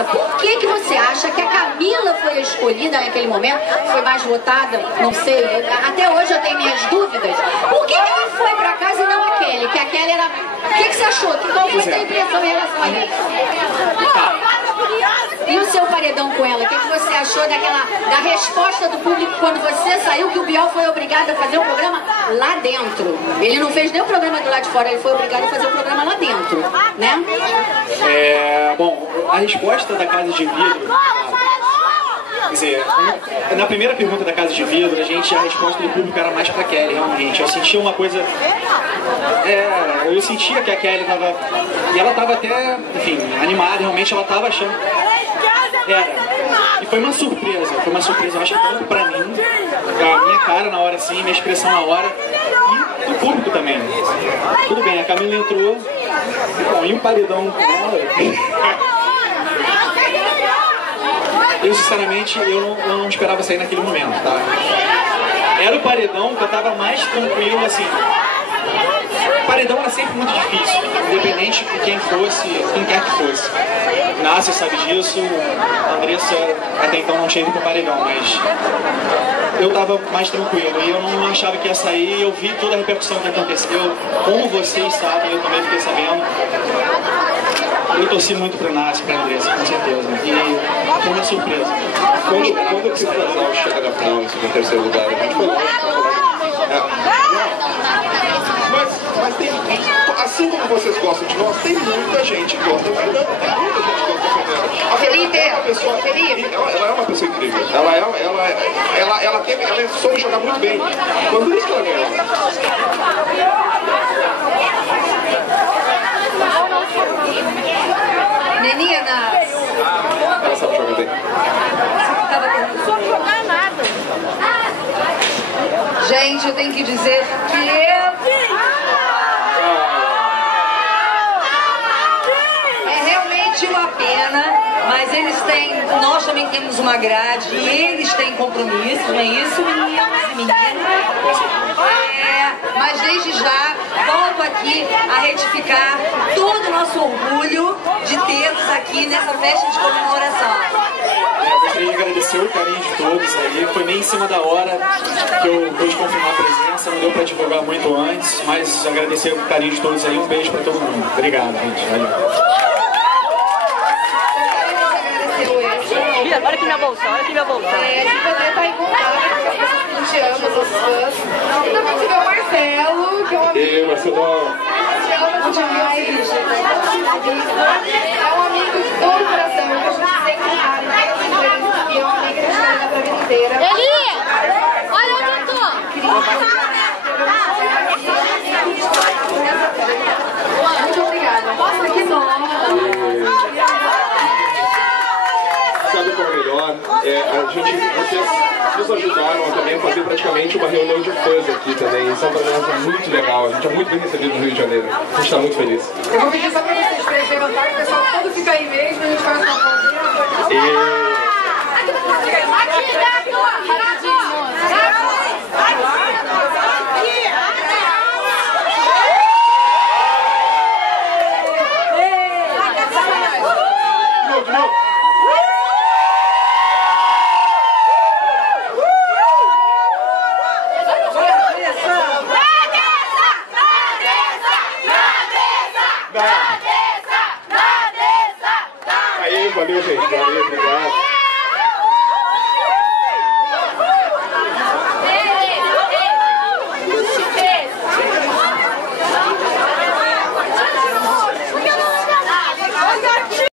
Nadessa, por que você acha que a Camila foi a escolhida naquele momento? Foi mais votada? Não sei. Até hoje eu tenho minhas dúvidas. Por que ela foi pra casa e não a Kelly? Que a Kelly era... O que você achou? Qual foi a sua impressão em relação a isso? E o seu paredão com ela? O que você achou da resposta do público quando você saiu, que o Biel foi obrigado a fazer o programa lá dentro? Ele não fez nem o programa do lado de fora, ele foi obrigado a fazer o programa lá dentro, né? Bom, a resposta da Casa de Vidro... Quer dizer, na primeira pergunta da Casa de Vidro, a resposta do público era mais pra Kelly, realmente. Eu sentia uma coisa... eu sentia que a Kelly tava... E ela tava até, enfim, animada, realmente ela tava achando... E foi uma surpresa, eu acho que tanto pra mim, a minha cara na hora assim, minha expressão na hora, e do público também. Tudo bem, a Camila entrou, bom, e o paredão com ela... Eu, sinceramente, eu não esperava sair naquele momento, tá? Era o paredão que eu tava mais tranquilo, assim... O paredão era sempre muito difícil, independente de quem fosse, quem quer que fosse. Nácia sabe disso, a Nadessa até então não tinha ido pro paredão, mas... Eu tava mais tranquilo e eu não achava que ia sair, e eu vi toda a repercussão que aconteceu. Como vocês sabem, eu também fiquei sabendo. Eu torci muito pra Nácia, pra Nadessa, com certeza. E foi uma surpresa. Quando que o casal chega na final, no terceiro lugar, a gente falou. Mas tem, assim como vocês gostam de nós, tem muita gente que gosta da Fernanda. Tem muita gente que gosta da Fernanda. A Fernanda é uma pessoa, ela é uma pessoa incrível. Ela soube jogar muito bem. Quando isso que ela ganhou. Meninas! Ela sabe jogar bem. Não soube jogar nada. Gente, eu tenho que dizer que é realmente uma pena, mas eles têm, nós também temos uma grade e eles têm compromisso, não é isso, meninos e meninas? Mas desde já, volto aqui a retificar todo o nosso orgulho de tê-los aqui nessa festa de comemoração. Eu gostaria de agradecer o carinho de todos aí. Foi meio em cima da hora que eu pude confirmar a presença, não deu pra divulgar muito antes, mas agradecer o carinho de todos aí. Um beijo pra todo mundo. Obrigado, gente. Valeu. Olha aqui minha bolsa, olha aqui minha bolsa. A gente poder estar em contato com as pessoas que a gente ama, os nossos fãs. E também tive o Marcelo, que é um amigo. E Marcelo. Te ama demais. É um amigo de todo o coração, que a gente sempre sabe, e é um amigo que a gente leva pra vida inteira. Eli! Olha onde eu tô! Muito obrigada. Nossa, que bom! Sabe qual é o melhor? Vocês nos ajudaram também a fazer praticamente uma reunião de fãs aqui também. Isso para nós é muito legal. A gente é muito bem recebido no Rio de Janeiro. A gente está muito feliz. Eu vou pedir só para vocês levantarem, o pessoal todo fica aí mesmo, a gente faz uma fotinha. Valeu, gente. Valeu, obrigado.